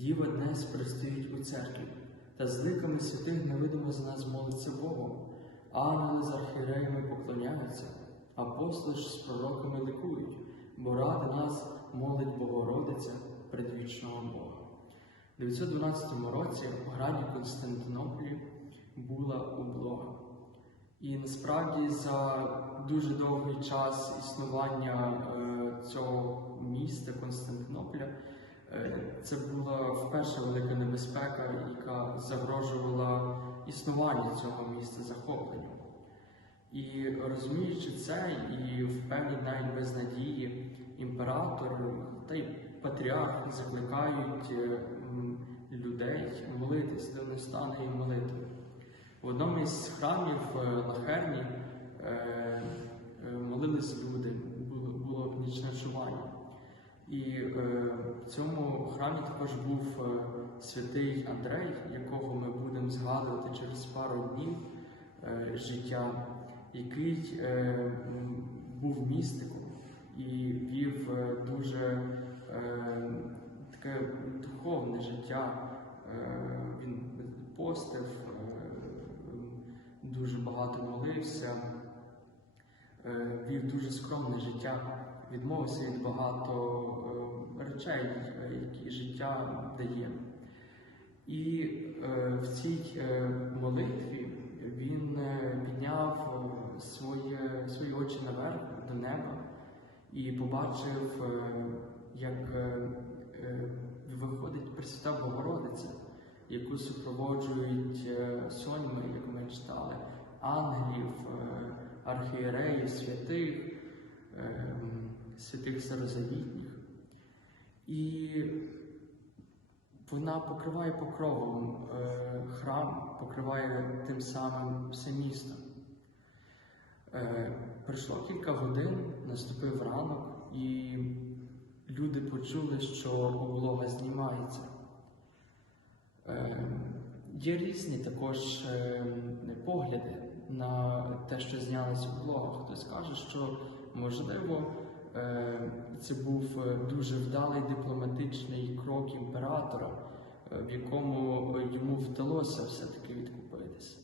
Діва днес предстоїть у церкві, та з ликами святих невидимо за нас молиться Богом. Ангели з архієреями поклоняються, апостоли ж з пророками ликують, бо ради нас молить Богородиця предвічного Бога. У 912 році в граді Константинополі була облога. І насправді за дуже довгий час існування е, цього міста Константинополя це була вперше велика небезпека, яка загрожувала існуванню цього міста захопленню. І розуміючи це, і в певній навіть безнадії імператор та й патріарх закликають е, людей молитись до нестаної молитви. В одному із храмів е, на Херні е, е, молились люди, було, було нічне чування. І е, в цьому храмі також був е, святий Андрей, якого ми будемо згадувати через пару днів е, життя, який е, був містиком. І вів е, дуже е, таке духовне життя. Е, він постив, е, дуже багато молився, е, вів дуже скромне життя, відмовився від багато е, речей, які життя дає. І е, в цій е, молитві він підняв своє, свої очі наверх до неба і побачив, як виходить Пресвята Богородиця, яку супроводжують соньми, як ми читали, ангелів, архієреїв, святих, е, святих старозавітніх. І вона покриває покровом е, храм, покриває тим самим все місто. Е, пройшло кілька годин, наступив ранок, і люди почули, що облога знімається. Е, є різні також е, погляди на те, що знялася облога. Хтось каже, що можливо це був е, дуже вдалий дипломатичний крок імператора, е, в якому е, йому вдалося все-таки відкупитися.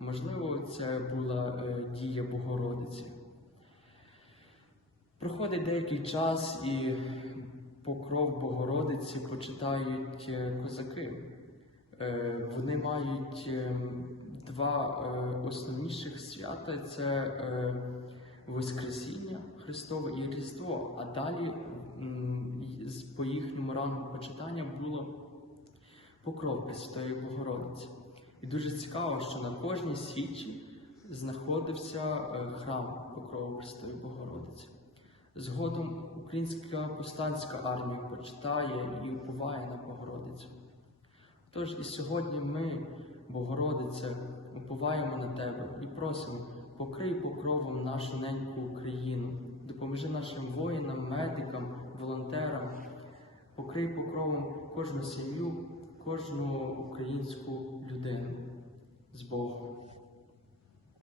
Можливо, це була е, дія Богородиці. Проходить деякий час і покров Богородиці почитають е, козаки. Е, Вони мають е, два е, основніших свята це е, Воскресіння Христове і Різдво. А далі по їхньому рангу почитання було покров Пресвятої Богородиці. І дуже цікаво, що на кожній свічі знаходився е, храм Покрови Пресвятої Богородиці. Згодом українська повстанська армія почитає і уповає на Богородицю. Тож і сьогодні ми, Богородице, уповаємо на Тебе і просимо, покрий покровом нашу неньку Україну, допоможи нашим воїнам, медикам, волонтерам, покрий покровом кожну сім'ю, кожну українську людину. З Богом.